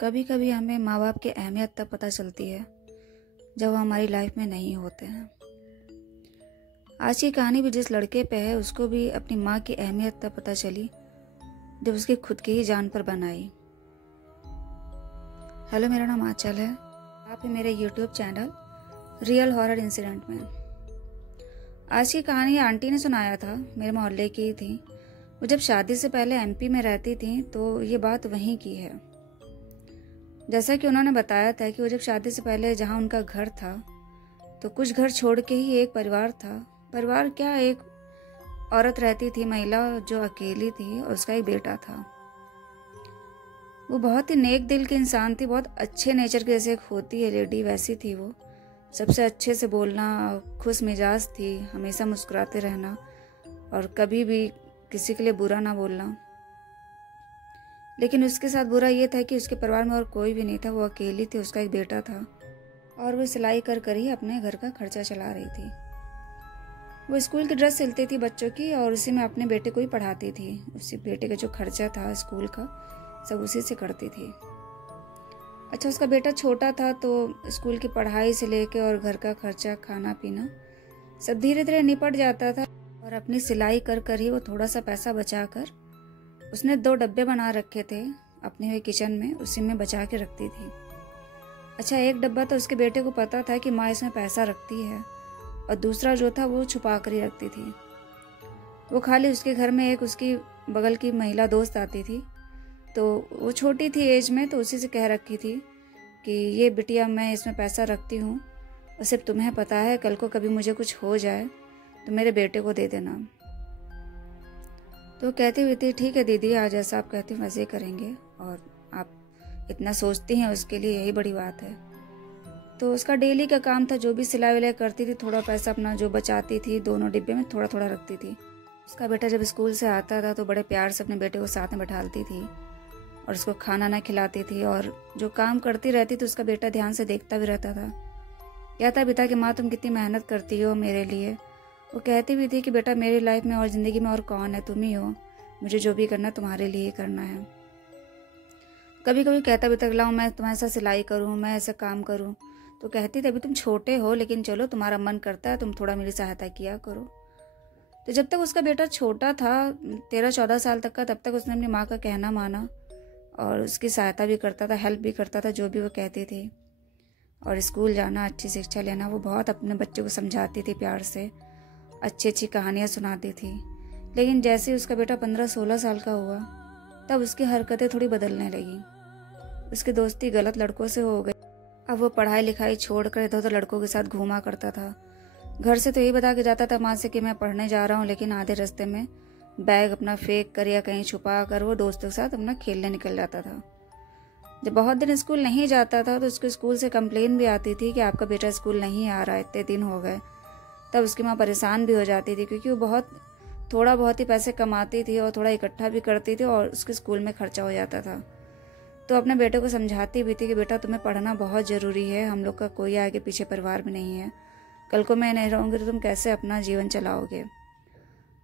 कभी कभी हमें माँ बाप की अहमियत तब पता चलती है जब वो हमारी लाइफ में नहीं होते हैं। आज की कहानी भी जिस लड़के पे है उसको भी अपनी माँ की अहमियत तब पता चली जब उसकी खुद की ही जान पर बन आई। हेलो, मेरा नाम आंचल है। आप है मेरे YouTube channel real horror incident में। आज की कहानी आंटी ने सुनाया था, मेरे मोहल्ले की ही थी। वो जब शादी से पहले एमपी में रहती थी तो ये बात वहीं की है। जैसा कि उन्होंने बताया था कि वो जब शादी से पहले जहाँ उनका घर था तो कुछ घर छोड़ के ही एक परिवार था। परिवार क्या, एक औरत रहती थी, महिला जो अकेली थी, और उसका एक बेटा था। वो बहुत ही नेक दिल की इंसान थी, बहुत अच्छे नेचर की, जैसे एक होती है लेडी वैसी थी वो। सबसे अच्छे से बोलना, खुश मिजाज थी, हमेशा मुस्कुराते रहना और कभी भी किसी के लिए बुरा ना बोलना। लेकिन उसके साथ बुरा ये था कि उसके परिवार में और कोई भी नहीं था, वो अकेली थी, उसका एक बेटा था और वो सिलाई कर कर ही अपने घर का खर्चा चला रही थी। वो स्कूल की ड्रेस सिलती थी बच्चों की और उसी में अपने बेटे को ही पढ़ाती थी। उसी बेटे का जो खर्चा था स्कूल का सब उसी से करती थी। अच्छा, उसका बेटा छोटा था तो स्कूल की पढ़ाई से लेके और घर का खर्चा, खाना पीना सब धीरे धीरे निपट जाता था और अपनी सिलाई कर कर ही वो थोड़ा सा पैसा बचा कर उसने 2 डब्बे बना रखे थे अपने हुए किचन में, उसी में बचा के रखती थी। अच्छा, एक डब्बा तो उसके बेटे को पता था कि माँ इसमें पैसा रखती है और दूसरा जो था वो छुपा कर ही रखती थी। वो खाली उसके घर में एक उसकी बगल की महिला दोस्त आती थी, तो वो छोटी थी एज में, तो उसी से कह रखी थी कि ये बिटिया मैं इसमें पैसा रखती हूँ और सिर्फ तुम्हें पता है, कल को कभी मुझे कुछ हो जाए तो मेरे बेटे को दे देना। तो कहती हुई थी, ठीक है दीदी, आज जैसा आप कहती हैं वैसे ही करेंगे, और आप इतना सोचती हैं उसके लिए यही बड़ी बात है। तो उसका डेली का काम था, जो भी सिलाई विलाई करती थी, थोड़ा पैसा अपना जो बचाती थी दोनों डिब्बे में थोड़ा थोड़ा रखती थी। उसका बेटा जब स्कूल से आता था तो बड़े प्यार से अपने बेटे को साथ में बैठालती थी और उसको खाना ना खिलाती थी, और जो काम करती रहती तो उसका बेटा ध्यान से देखता भी रहता था। कहता भी था कि माँ तुम कितनी मेहनत करती हो मेरे लिए। वो कहती भी थी कि बेटा मेरी लाइफ में और ज़िंदगी में और कौन है, तुम ही हो, मुझे जो भी करना तुम्हारे लिए ही करना है। कभी कभी कहता भी तक, लाओ मैं तुम्हारे साथ सिलाई करूँ, मैं ऐसा काम करूँ। तो कहती थी अभी तुम छोटे हो, लेकिन चलो तुम्हारा मन करता है तुम थोड़ा मेरी सहायता किया करो। तो जब तक उसका बेटा छोटा था, 13-14 साल तक का, तब तक उसने अपनी माँ का कहना माना और उसकी सहायता भी करता था, हेल्प भी करता था जो भी वो कहती थी। और स्कूल जाना, अच्छी शिक्षा लेना, वो बहुत अपने बच्चे को समझाती थी प्यार से, अच्छी अच्छी कहानियाँ सुनाती थी। लेकिन जैसे ही उसका बेटा 15-16 साल का हुआ तब उसकी हरकतें थोड़ी बदलने लगी। उसकी दोस्ती गलत लड़कों से हो गई। अब वो पढ़ाई लिखाई छोड़कर इधर उधर लड़कों के साथ घूमा करता था। घर से तो यही बता के जाता था माँ से कि मैं पढ़ने जा रहा हूँ, लेकिन आधे रास्ते में बैग अपना फेंक कर या कहीं छुपा कर वो दोस्तों के साथ अपना खेलने निकल जाता था। जब बहुत दिन स्कूल नहीं जाता था तो उसको स्कूल से कंप्लेन भी आती थी कि आपका बेटा स्कूल नहीं आ रहा, इतने दिन हो गए। तब उसकी माँ परेशान भी हो जाती थी क्योंकि वो थोड़ा बहुत ही पैसे कमाती थी और थोड़ा इकट्ठा भी करती थी और उसके स्कूल में खर्चा हो जाता था। तो अपने बेटे को समझाती भी थी कि बेटा तुम्हें पढ़ना बहुत ज़रूरी है, हम लोग का कोई आगे पीछे परिवार में नहीं है, कल को मैं नहीं रहूँगी तो तुम कैसे अपना जीवन चलाओगे।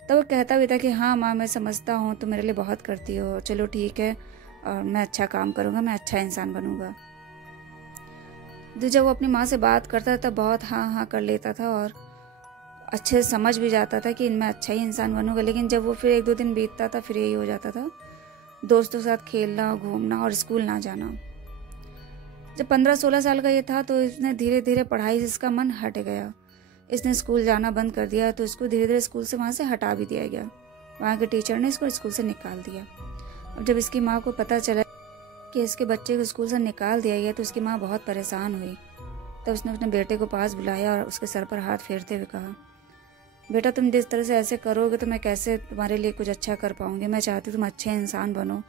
तो वो कहता भी था कि हाँ माँ मैं समझता हूँ, तुम मेरे लिए बहुत करती हो, चलो ठीक है, और मैं अच्छा काम करूँगा, मैं अच्छा इंसान बनूँगा। तो जब वो अपनी माँ से बात करता था बहुत हाँ हाँ कर लेता था और अच्छे से समझ भी जाता था कि इनमें अच्छा ही इंसान बनूंगा। लेकिन जब वो फिर 1-2 दिन बीतता था फिर यही हो जाता था, दोस्तों के साथ खेलना, घूमना और स्कूल ना जाना। जब 15-16 साल का ये था तो इसने धीरे धीरे पढ़ाई से इसका मन हट गया। इसने स्कूल जाना बंद कर दिया, तो इसको धीरे धीरे स्कूल से वहाँ से हटा भी दिया गया। वहाँ के टीचर ने इसको स्कूल से निकाल दिया। अब जब इसकी माँ को पता चला कि इसके बच्चे को स्कूल से निकाल दिया गया तो उसकी माँ बहुत परेशान हुई। तब उसने अपने बेटे को पास बुलाया और उसके सर पर हाथ फेरते हुए कहा, बेटा तुम जिस तरह से ऐसे करोगे तो मैं कैसे तुम्हारे लिए कुछ अच्छा कर पाऊंगी। मैं चाहती हूँ तुम अच्छे इंसान बनो।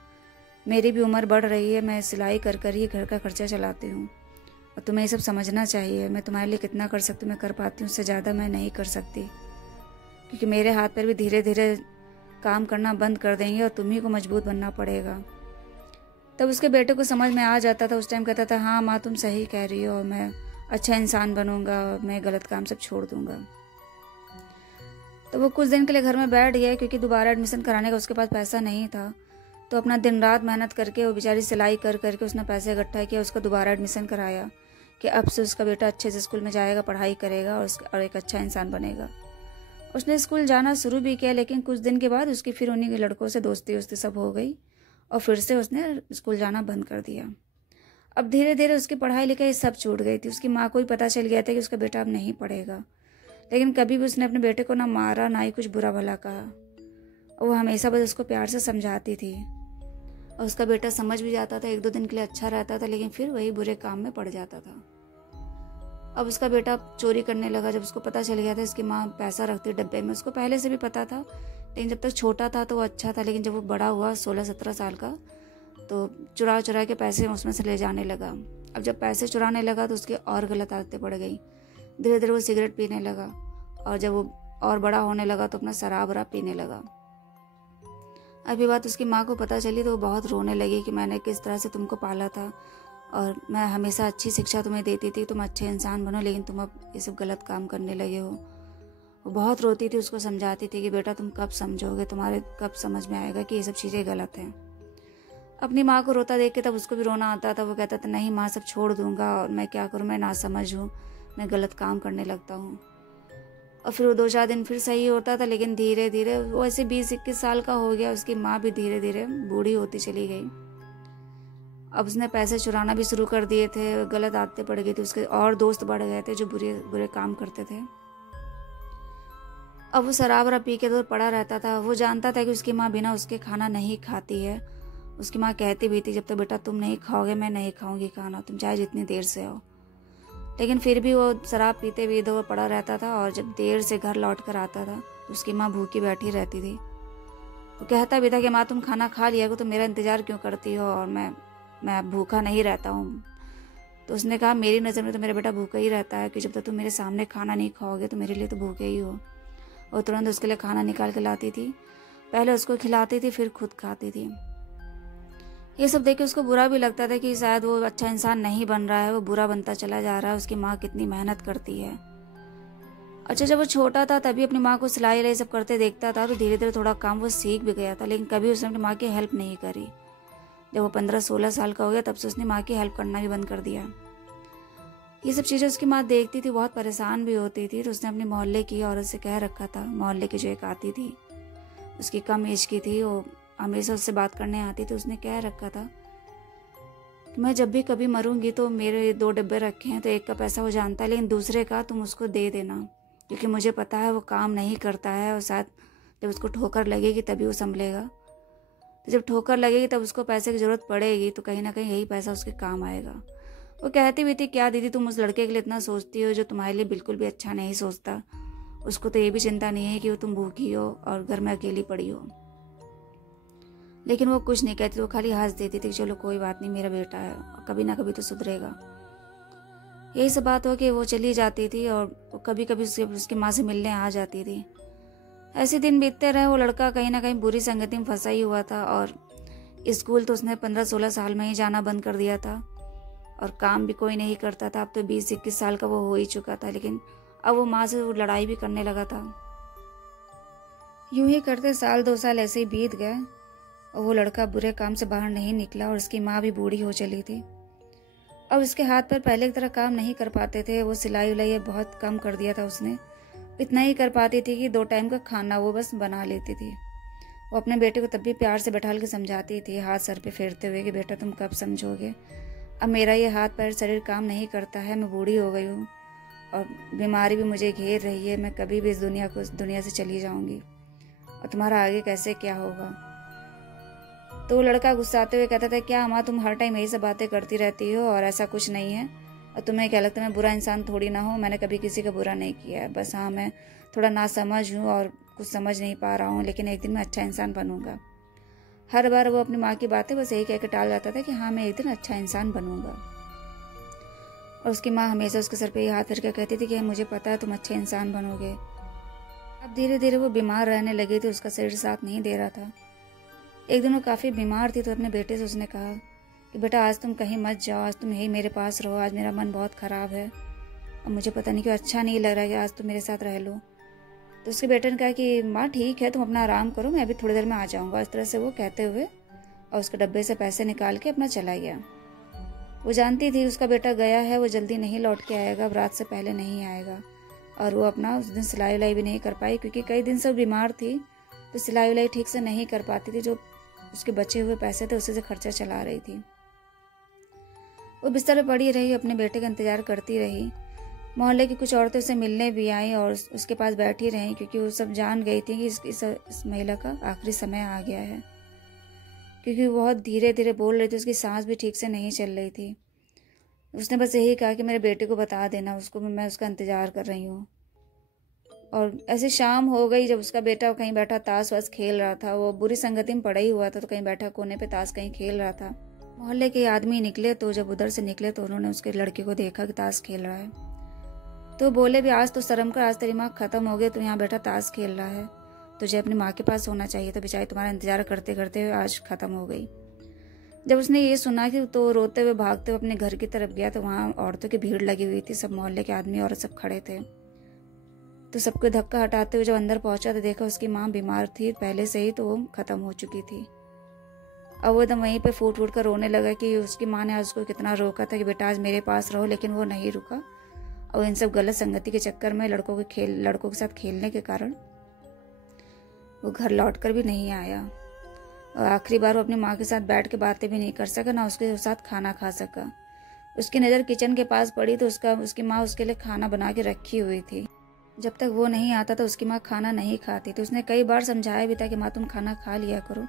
मेरी भी उम्र बढ़ रही है, मैं सिलाई कर कर ही घर का खर्चा चलाती हूँ और तुम्हें ये सब समझना चाहिए। मैं तुम्हारे लिए कितना कर सकती हूँ, मैं कर पाती हूँ, उससे ज़्यादा मैं नहीं कर सकती, क्योंकि मेरे हाथ पैर भी धीरे धीरे काम करना बंद कर देंगे और तुम्ही को मजबूत बनना पड़ेगा। तब उसके बेटे को समझ में आ जाता था। उस टाइम कहता था, हाँ माँ तुम सही कह रही हो, मैं अच्छा इंसान बनूंगा, मैं गलत काम सब छोड़ दूंगा। तो वो कुछ दिन के लिए घर में बैठ गया क्योंकि दोबारा एडमिशन कराने का उसके पास पैसा नहीं था। तो अपना दिन रात मेहनत करके वो बेचारी सिलाई कर करके उसने पैसे इकट्ठा किया, उसका दोबारा एडमिशन कराया कि अब से उसका बेटा अच्छे से स्कूल में जाएगा, पढ़ाई करेगा और एक अच्छा इंसान बनेगा। उसने स्कूल जाना शुरू भी किया, लेकिन कुछ दिन के बाद उसकी फिर उन्हीं के लड़कों से दोस्ती वोस्ती सब हो गई और फिर से उसने स्कूल जाना बंद कर दिया। अब धीरे धीरे उसकी पढ़ाई लिखाई सब छूट गई थी। उसकी माँ को ही पता चल गया था कि उसका बेटा अब नहीं पढ़ेगा, लेकिन कभी भी उसने अपने बेटे को ना मारा ना ही कुछ बुरा भला कहा। और वो हमेशा बस उसको प्यार से समझाती थी और उसका बेटा समझ भी जाता था, 1-2 दिन के लिए अच्छा रहता था, लेकिन फिर वही बुरे काम में पड़ जाता था। अब उसका बेटा चोरी करने लगा। जब उसको पता चल गया था इसकी माँ पैसा रखती डब्बे में, उसको पहले से भी पता था, लेकिन जब तक छोटा था तो वो अच्छा था, लेकिन जब वो बड़ा हुआ 16-17 साल का तो चुरा चुरा के पैसे उसमें से ले जाने लगा। अब जब पैसे चुराने लगा तो उसकी और गलत आदतें पड़ गई। धीरे धीरे वो सिगरेट पीने लगा और जब वो और बड़ा होने लगा तो अपना शराब वराब पीने लगा। अब ये बात उसकी माँ को पता चली तो वो बहुत रोने लगी कि मैंने किस तरह से तुमको पाला था और मैं हमेशा अच्छी शिक्षा तुम्हें देती थी, तुम अच्छे इंसान बनो, लेकिन तुम अब ये सब गलत काम करने लगे हो। वो बहुत रोती थी, उसको समझाती थी कि बेटा तुम कब समझोगे, तुम्हारे कब समझ में आएगा कि ये सब चीज़ें गलत हैं। अपनी माँ को रोता देख के तब उसको भी रोना आता था। वो कहता था नहीं माँ, सब छोड़ दूंगा और मैं क्या करूँ, मैं नासमझ हूँ, मैं गलत काम करने लगता हूँ। और फिर वो 2-4 दिन फिर सही होता था, लेकिन धीरे धीरे वो ऐसे 20-21 साल का हो गया। उसकी माँ भी धीरे धीरे बूढ़ी होती चली गई। अब उसने पैसे चुराना भी शुरू कर दिए थे, गलत आदतें पड़ गई थी, उसके और दोस्त बढ़ गए थे जो बुरे बुरे काम करते थे। अब वो शराब वराब पी के तो पड़ा रहता था। वो जानता था कि उसकी माँ बिना उसके खाना नहीं खाती है। उसकी माँ कहती भी थी जब तक बेटा तुम नहीं खाओगे मैं नहीं खाऊंगी खाना, तुम चाहे जितनी देर से आओ। लेकिन फिर भी वो शराब पीते भी इधर पड़ा रहता था और जब देर से घर लौट कर आता था तो उसकी माँ भूखी बैठी रहती थी। वो कहता भी था कि माँ तुम खाना खा लिया तो मेरा इंतजार क्यों करती हो और मैं भूखा नहीं रहता हूँ। तो उसने कहा मेरी नज़र में तो मेरा बेटा भूखा ही रहता है कि जब तक तुम मेरे सामने खाना नहीं खाओगे तो मेरे लिए तो भूखे ही हो। और तुरंत उसके लिए खाना निकाल के लाती थी, पहले उसको खिलाती थी फिर खुद खाती थी। ये सब देख के उसको बुरा भी लगता था कि शायद वो अच्छा इंसान नहीं बन रहा है, वो बुरा बनता चला जा रहा है, उसकी माँ कितनी मेहनत करती है। अच्छा जब वो छोटा था तभी अपनी माँ को सिलाई वलाई सब करते देखता था तो धीरे धीरे थोड़ा काम वो सीख भी गया था, लेकिन कभी उसने अपनी माँ की हेल्प नहीं करी। जब वो 15-16 साल का हो गया तब से उसने माँ की हेल्प करना भी बंद कर दिया। ये सब चीज़ें उसकी माँ देखती थी, बहुत परेशान भी होती थी। तो उसने अपने मोहल्ले की औरत से कह रखा था, मोहल्ले की जो एक आती थी उसकी कम एज की थी, वो हमेशा उससे बात करने आती थी। उसने कह रखा था कि मैं जब भी कभी मरूंगी तो मेरे 2 डिब्बे रखे हैं, तो एक का पैसा वो जानता है लेकिन दूसरे का तुम उसको दे देना, क्योंकि मुझे पता है वो काम नहीं करता है और शायद जब उसको ठोकर लगेगी तभी वो संभलेगा। तो जब ठोकर लगेगी तब उसको पैसे की ज़रूरत पड़ेगी तो कहीं ना कहीं यही पैसा उसके काम आएगा। वो कहती भी थी क्या दीदी तुम उस लड़के के लिए इतना सोचती हो जो तुम्हारे लिए बिल्कुल भी अच्छा नहीं सोचता, उसको तो ये भी चिंता नहीं है कि वो तुम भूखी हो और घर में अकेली पड़ी हो। लेकिन वो कुछ नहीं कहती, वो खाली हंस देती थी चलो कोई बात नहीं, मेरा बेटा है कभी ना कभी तो सुधरेगा। यही सब बात हो कि वो चली जाती थी और कभी कभी उसकी माँ से मिलने आ जाती थी। ऐसे दिन बीतते रहे। वो लड़का कहीं ना कहीं बुरी संगति में फंसा ही हुआ था और स्कूल तो उसने 15-16 साल में ही जाना बंद कर दिया था और काम भी कोई नहीं करता था। अब तो 20-21 साल का वो हो ही चुका था, लेकिन अब वो माँ से लड़ाई भी करने लगा था। यूं ही करते 1-2 साल ऐसे ही बीत गए और वो लड़का बुरे काम से बाहर नहीं निकला और उसकी माँ भी बूढ़ी हो चली थी। अब उसके हाथ पर पहले की तरह काम नहीं कर पाते थे। वो सिलाई उलाई बहुत कम कर दिया था उसने, इतना ही कर पाती थी कि 2 टाइम का खाना वो बस बना लेती थी। वो अपने बेटे को तब भी प्यार से बैठाल के समझाती थी, हाथ सर पे फेरते हुए कि बेटा तुम कब समझोगे, अब मेरा ये हाथ पैर शरीर काम नहीं करता है, मैं बूढ़ी हो गई हूँ और बीमारी भी मुझे घेर रही है, मैं कभी भी इस दुनिया से चली जाऊंगी और तुम्हारा आगे कैसे क्या होगा। तो वो लड़का गुस्साते हुए कहता था क्या माँ तुम हर टाइम यही सब बातें करती रहती हो और ऐसा कुछ नहीं है, और तुम्हें क्या लगता है मैं बुरा इंसान थोड़ी ना हूँ, मैंने कभी किसी का बुरा नहीं किया है, बस हाँ मैं थोड़ा नासमझ हूँ और कुछ समझ नहीं पा रहा हूँ, लेकिन एक दिन मैं अच्छा इंसान बनूंगा। हर बार वो अपनी माँ की बातें बस यही कह के टाल जाता था कि हाँ मैं एक दिन अच्छा इंसान बनूंगा। और उसकी माँ हमेशा उसके सर पे ही हाथ फेर के कहती थी कि मुझे पता है तुम अच्छे इंसान बनोगे। अब धीरे धीरे वो बीमार रहने लगी थी, उसका शरीर साथ नहीं दे रहा था। एक दिन वो काफ़ी बीमार थी तो अपने बेटे से उसने कहा कि बेटा आज तुम कहीं मत जाओ, आज तुम यही मेरे पास रहो, आज मेरा मन बहुत ख़राब है और मुझे पता नहीं क्यों अच्छा नहीं लग रहा है कि आज तुम मेरे साथ रह लो। तो उसके बेटे ने कहा कि माँ ठीक है तुम अपना आराम करो, मैं अभी थोड़ी देर में आ जाऊँगा। इस तरह से वो कहते हुए और उसके डब्बे से पैसे निकाल के अपना चला गया। वो जानती थी उसका बेटा गया है, वो जल्दी नहीं लौट के आएगा, अब रात से पहले नहीं आएगा। और वो अपना उस दिन सिलाई उलाई भी नहीं कर पाई, क्योंकि कई दिन से वो बीमार थी, तो सिलाई उलाई ठीक से नहीं कर पाती थी। जो उसके बचे हुए पैसे थे उसी से खर्चा चला रही थी। वो बिस्तर पर पड़ी रही, अपने बेटे का इंतजार करती रही। मोहल्ले की कुछ औरतें उसे मिलने भी आईं और उसके पास बैठी रहीं, क्योंकि वो सब जान गई थी कि इस महिला का आखिरी समय आ गया है। क्योंकि वो बहुत धीरे धीरे बोल रही थी, उसकी सांस भी ठीक से नहीं चल रही थी। उसने बस यही कहा कि मेरे बेटे को बता देना उसको, मैं उसका इंतज़ार कर रही हूँ। और ऐसे शाम हो गई जब उसका बेटा कहीं बैठा ताश वाश खेल रहा था। वो बुरी संगति में पड़ा ही हुआ था, तो कहीं बैठा कोने पे ताश कहीं खेल रहा था। मोहल्ले के आदमी निकले, तो जब उधर से निकले तो उन्होंने उसके लड़के को देखा कि ताश खेल रहा है। तो बोले भी आज तो शर्म कर, आज तेरी माँ खत्म हो गई, तो यहाँ बैठा ताश खेल रहा है, तुझे अपनी माँ के पास होना चाहिए। तो बेचारी तुम्हारा इंतजार करते करते आज खत्म हो गई। जब उसने ये सुना कि तो रोते हुए भागते हुए अपने घर की तरफ गया, तो वहाँ औरतों की भीड़ लगी हुई थी, सब मोहल्ले के आदमी औरत सब खड़े थे। तो सबको धक्का हटाते हुए जब अंदर पहुंचा तो देखा उसकी माँ बीमार थी पहले से ही, तो वो खत्म हो चुकी थी। अब वो एकदम वहीं पे फूट फूट कर रोने लगा कि उसकी माँ ने आज उसको कितना रोका था कि बेटा आज मेरे पास रहो, लेकिन वो नहीं रुका। और इन सब गलत संगति के चक्कर में लड़कों के साथ खेलने के कारण वो घर लौट कर भी नहीं आया। और आखिरी बार वो अपनी माँ के साथ बैठ के बातें भी नहीं कर सका, ना उसके साथ खाना खा सका। उसकी नज़र किचन के पास पड़ी तो उसकी माँ उसके लिए खाना बना के रखी हुई थी। जब तक वो नहीं आता तो उसकी माँ खाना नहीं खाती थी। उसने कई बार समझाया भी था कि माँ तुम खाना खा लिया करो,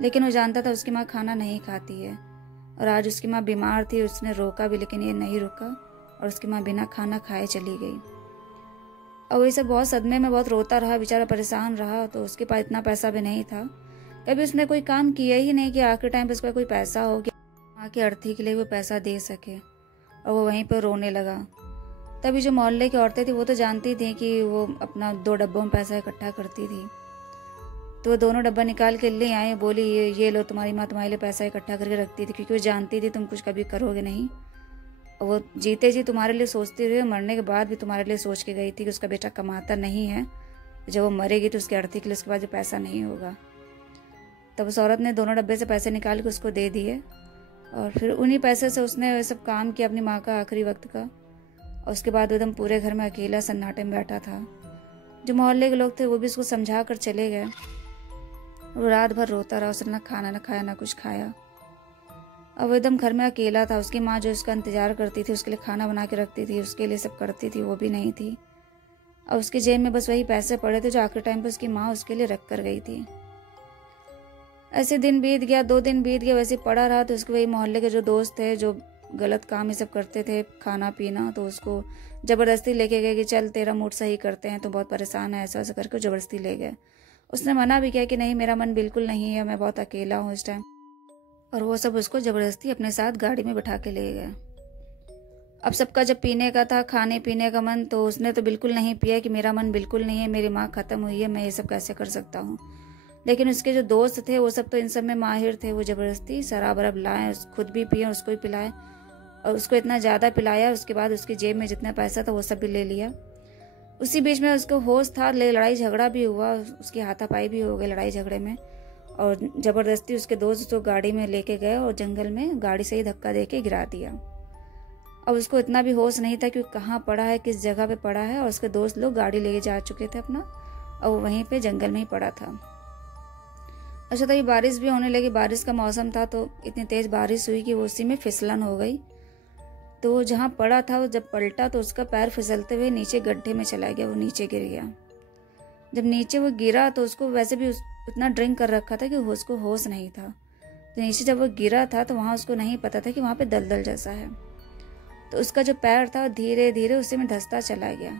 लेकिन वो जानता था उसकी माँ खाना नहीं खाती है। और आज उसकी माँ बीमार थी, उसने रोका भी लेकिन ये नहीं रुका और उसकी माँ बिना खाना खाए चली गई। और वो इसे बहुत सदमे में बहुत रोता रहा, बेचारा परेशान रहा। तो उसके पास इतना पैसा भी नहीं था, कभी उसने कोई काम किया ही नहीं कि आखिर टाइम पे उसका कोई पैसा हो कि माँ की अर्थी के लिए वो पैसा दे सके। और वो वहीं पर रोने लगा। तभी जो मोहल्ले की औरतें थी वो तो जानती थी कि वो अपना 2 डब्बों में पैसा इकट्ठा करती थी। तो वो दोनों डब्बा निकाल के ले आए, बोली ये लो, तुम्हारी माँ तुम्हारे लिए पैसा इकट्ठा करके रखती थी, क्योंकि वो जानती थी तुम कुछ कभी करोगे नहीं। और वो जीते जी तुम्हारे लिए सोचती रही, मरने के बाद भी तुम्हारे लिए सोच के गई थी कि उसका बेटा कमाता नहीं है, जब वो मरेगी तो उसकी अर्थी के लिए उसके बाद जो पैसा नहीं होगा। तब उस औरत ने दोनों डब्बे से पैसे निकाल के उसको दे दिए और फिर उन्हीं पैसे से उसने सब काम किया अपनी माँ का आखिरी वक्त का। और उसके बाद एकदम पूरे घर में अकेला सन्नाटे में बैठा था। जो मोहल्ले के लोग थे वो भी उसको समझा कर चले गए। वो रात भर रोता रहा, उसने ना खाना ना खाया ना कुछ खाया। अब वो एकदम घर में अकेला था। उसकी माँ जो उसका इंतजार करती थी, उसके लिए खाना बना के रखती थी, उसके लिए सब करती थी, वो भी नहीं थी। और उसके जेब में बस वही पैसे पड़े थे जो आखिरी टाइम पर उसकी माँ उसके लिए रख कर गई थी। ऐसे दिन बीत गया, 2 दिन बीत गया, वैसे पड़ा रहा। तो उसके वही मोहल्ले के जो दोस्त थे जो गलत काम ये सब करते थे, खाना पीना, तो उसको ज़बरदस्ती लेके गए कि चल तेरा मूड सही करते हैं, तो बहुत परेशान है, ऐसा ऐसा करके ज़बरदस्ती ले गए। उसने मना भी किया कि नहीं मेरा मन बिल्कुल नहीं है, मैं बहुत अकेला हूँ इस टाइम। और वो सब उसको ज़बरदस्ती अपने साथ गाड़ी में बैठा के ले गए। अब सबका जब पीने का था, खाने पीने का मन, तो उसने तो बिल्कुल नहीं पिया कि मेरा मन बिल्कुल नहीं है, मेरी माँ ख़त्म हुई है, मैं ये सब कैसे कर सकता हूँ। लेकिन उसके जो दोस्त थे वो सब तो इन सब में माहिर थे। वो ज़बरदस्ती शराब वराब लाए, खुद भी पिए, उसको भी पिलाए और उसको इतना ज़्यादा पिलाया। उसके बाद उसकी जेब में जितना पैसा था वो सब भी ले लिया। उसी बीच में उसको होश था, लड़ाई झगड़ा भी हुआ, उसकी हाथापाई भी हो गई लड़ाई झगड़े में। और ज़बरदस्ती उसके दोस्त उसको गाड़ी में लेके गए और जंगल में गाड़ी से ही धक्का दे के गिरा दिया। अब उसको इतना भी होश नहीं था कि कहाँ पड़ा है, किस जगह पे पड़ा है। और उसके दोस्त लोग गाड़ी लेके जा चुके थे अपना, और वो वहीं पे जंगल में ही पड़ा था। अच्छा, तो ये बारिश भी होने लगी, बारिश का मौसम था, तो इतनी तेज़ बारिश हुई कि वो उसी में फिसलन हो गई। तो जहाँ पड़ा था वो जब पलटा तो उसका पैर फिसलते हुए नीचे गड्ढे में चला गया, वो नीचे गिर गया। जब नीचे वो गिरा तो उसको वैसे भी उतना ड्रिंक कर रखा था कि उसको होश नहीं था। तो नीचे जब वो गिरा था तो वहाँ उसको नहीं पता था कि वहाँ पे दलदल जैसा है। तो उसका जो पैर था धीरे धीरे उसी में धंसता चला गया।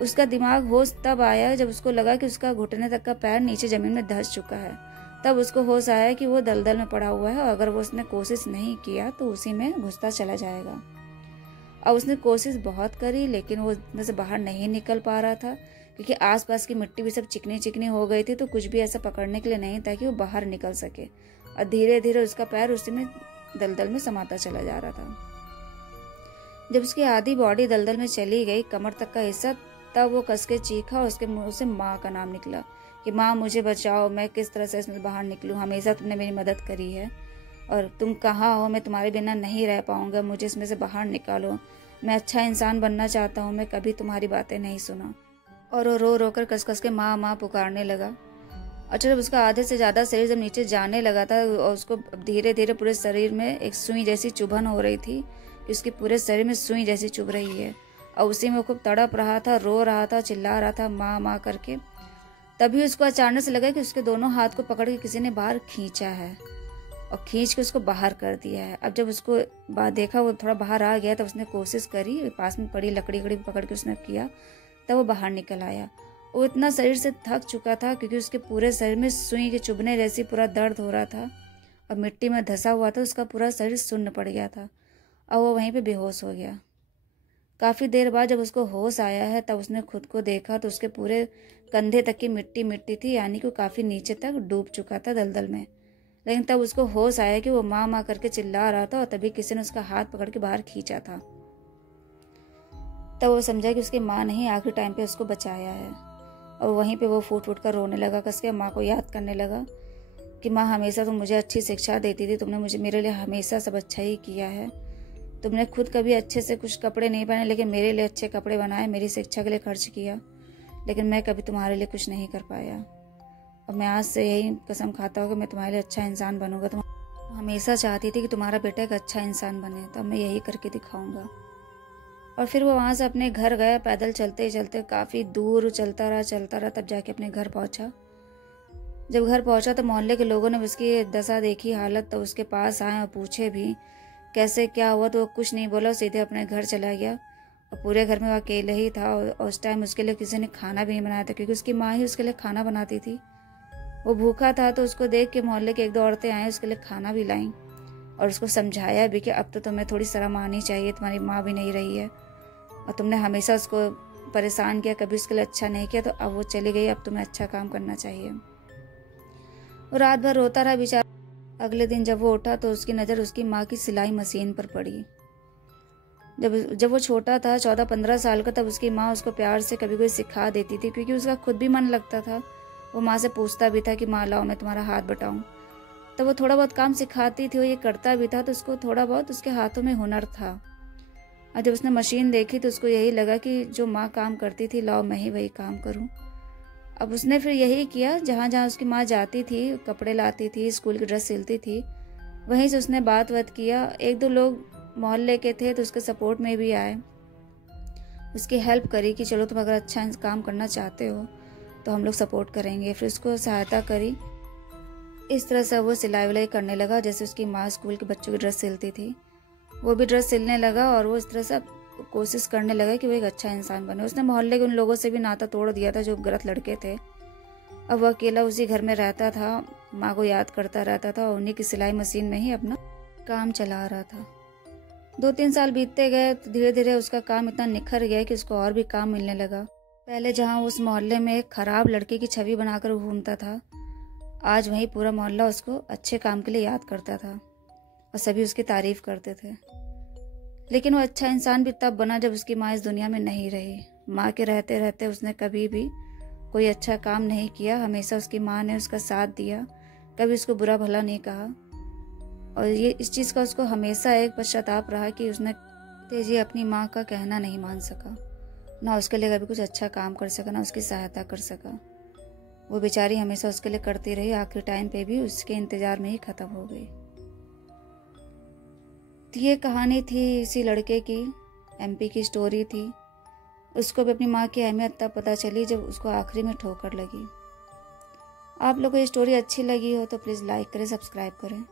उसका दिमाग होश तब आया जब उसको लगा कि उसका घुटने तक का पैर नीचे ज़मीन में धंस चुका है। तब उसको होश आया कि वो दलदल में पड़ा हुआ है और अगर वो उसने कोशिश नहीं किया तो उसी में घुसता चला जाएगा। और उसने कोशिश बहुत करी लेकिन वो उसमें से बाहर नहीं निकल पा रहा था, क्योंकि आसपास की मिट्टी भी सब चिकनी चिकनी हो गई थी, तो कुछ भी ऐसा पकड़ने के लिए नहीं था कि वो बाहर निकल सके। और धीरे धीरे उसका पैर उसी में दलदल में समाता चला जा रहा था। जब उसकी आधी बॉडी दलदल में चली गई, कमर तक का हिस्सा, तब वो कस के चीखा और उसके मुंह से माँ का नाम निकला, कि माँ मुझे बचाओ, मैं किस तरह से इसमें बाहर निकलूँ, हमेशा तुमने मेरी मदद करी है और तुम कहाँ हो, मैं तुम्हारे बिना नहीं रह पाऊँगा, मुझे इसमें से बाहर निकालो, मैं अच्छा इंसान बनना चाहता हूँ, मैं कभी तुम्हारी बातें नहीं सुना। और वो रो रो कर कस कस के माँ माँ पुकारने लगा। और जब उसका आधे से ज़्यादा शरीर जब नीचे जाने लगा था और उसको धीरे धीरे पूरे शरीर में एक सुई जैसी चुभन हो रही थी कि उसके पूरे शरीर में सुई जैसी चुभ रही है और उसी में खूब तड़प रहा था, रो रहा था, चिल्ला रहा था माँ माँ करके। तभी उसको अचानक से लगा कि उसके दोनों हाथ को पकड़ के किसी ने बाहर खींचा है और खींच के उसको बाहर कर दिया है। अब जब उसको देखा वो थोड़ा बाहर आ गया तब उसने कोशिश करी, पास में पड़ी लकड़ी पकड़ के उसने किया, तब वो बाहर निकल आया। वो इतना शरीर से थक चुका था क्योंकि उसके पूरे शरीर में सुई के चुभने जैसी पूरा दर्द हो रहा था और मिट्टी में धंसा हुआ था, उसका पूरा शरीर सुन्न पड़ गया था और वो वहीं पे बेहोश हो गया। काफ़ी देर बाद जब उसको होश आया है तब उसने खुद को देखा तो उसके पूरे कंधे तक की मिट्टी मिट्टी थी, यानी कि वो काफ़ी नीचे तक डूब चुका था दलदल में। लेकिन तब उसको होश आया कि वो माँ माँ करके चिल्ला रहा था और तभी किसी ने उसका हाथ पकड़ के बाहर खींचा था। तब वो समझा कि उसकी माँ ने ही आखिरी टाइम पे उसको बचाया है और वहीं पे वो फूट फूट कर रोने लगा, कस के माँ को याद करने लगा कि माँ हमेशा तुम मुझे अच्छी शिक्षा देती थी, तुमने मुझे मेरे लिए हमेशा सब अच्छा ही किया है, तुमने खुद कभी अच्छे से कुछ कपड़े नहीं पहने लेकिन मेरे लिए अच्छे कपड़े बनाए, मेरी शिक्षा के लिए खर्च किया, लेकिन मैं कभी तुम्हारे लिए कुछ नहीं कर पाया। और मैं आज से यही कसम खाता हूँ कि मैं तुम्हारे लिए अच्छा इंसान बनूंगा। तुम हमेशा चाहती थी कि तुम्हारा बेटा एक अच्छा इंसान बने, तो मैं यही करके दिखाऊंगा। और फिर वो वहाँ से अपने घर गया, पैदल चलते चलते काफ़ी दूर चलता रहा, तब जाके अपने घर पहुँचा। जब घर पहुँचा तो मोहल्ले के लोगों ने उसकी दशा देखी, हालत, तो उसके पास आए और पूछे भी कैसे क्या हुआ, तो वो कुछ नहीं बोला, सीधे अपने घर चला गया। और पूरे घर में वो अकेले ही था और उस टाइम उसके लिए किसी ने खाना भी नहीं बनाया था क्योंकि उसकी माँ ही उसके लिए खाना बनाती थी। वो भूखा था तो उसको देख के मोहल्ले की एक दो औरतें आई, उसके लिए खाना भी लाईं और उसको समझाया भी कि अब तो तुम्हें थोड़ी शर्म आनी चाहिए, तुम्हारी माँ भी नहीं रही है और तुमने हमेशा उसको परेशान किया, कभी उसके लिए अच्छा नहीं किया, तो अब वो चली गई, अब तुम्हें अच्छा काम करना चाहिए। वो रात भर रोता रहा बेचारा। अगले दिन जब वो उठा तो उसकी नज़र उसकी माँ की सिलाई मशीन पर पड़ी। जब वो छोटा था 14-15 साल का, तब उसकी माँ उसको प्यार से कभी कोई सिखा देती थी क्योंकि उसका खुद भी मन लगता था। वो माँ से पूछता भी था कि माँ लाओ मैं तुम्हारा हाथ बटाऊं, तो वो थोड़ा बहुत काम सिखाती थी, वो ये करता भी था, तो उसको थोड़ा बहुत उसके हाथों में हुनर था। और जब उसने मशीन देखी तो उसको यही लगा कि जो माँ काम करती थी लाओ मैं ही वही काम करूं। अब उसने फिर यही किया, जहाँ जहाँ उसकी माँ जाती थी, कपड़े लाती थी, स्कूल की ड्रेस सिलती थी, वहीं से उसने बात किया। एक दो लोग मोहल्ले के थे तो उसके सपोर्ट में भी आए, उसकी हेल्प करी कि चलो तुम अगर अच्छा काम करना चाहते हो तो हम लोग सपोर्ट करेंगे। फिर उसको सहायता करी। इस तरह से वो सिलाई विलाई करने लगा, जैसे उसकी माँ स्कूल के बच्चों की ड्रेस सिलती थी वो भी ड्रेस सिलने लगा और वो इस तरह से कोशिश करने लगा कि वो एक अच्छा इंसान बने। उसने मोहल्ले के उन लोगों से भी नाता तोड़ दिया था जो गलत लड़के थे। अब वो अकेला उसी घर में रहता था, माँ को याद करता रहता था और उन्हीं की सिलाई मशीन में ही अपना काम चला रहा था। 2-3 साल बीतते गए तो धीरे धीरे उसका काम इतना निखर गया कि उसको और भी काम मिलने लगा। पहले जहाँ उस मोहल्ले में एक खराब लड़के की छवि बनाकर घूमता था, आज वहीं पूरा मोहल्ला उसको अच्छे काम के लिए याद करता था और सभी उसकी तारीफ करते थे। लेकिन वो अच्छा इंसान भी तब बना जब उसकी माँ इस दुनिया में नहीं रही। माँ के रहते रहते उसने कभी भी कोई अच्छा काम नहीं किया, हमेशा उसकी माँ ने उसका साथ दिया, कभी उसको बुरा भला नहीं कहा। और ये इस चीज़ का उसको हमेशा एक पश्चाताप रहा कि उसने तेजी अपनी माँ का कहना नहीं मान सका, ना उसके लिए कभी कुछ अच्छा काम कर सका, ना उसकी सहायता कर सका। वो बेचारी हमेशा उसके लिए करती रही, आखिरी टाइम पे भी उसके इंतजार में ही खत्म हो गई। तो ये कहानी थी इसी लड़के की, एमपी की स्टोरी थी। उसको भी अपनी माँ की अहमियत तब पता चली जब उसको आखिरी में ठोकर लगी। आप लोगों को ये स्टोरी अच्छी लगी हो तो प्लीज़ लाइक करें, सब्सक्राइब करें।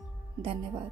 धन्यवाद।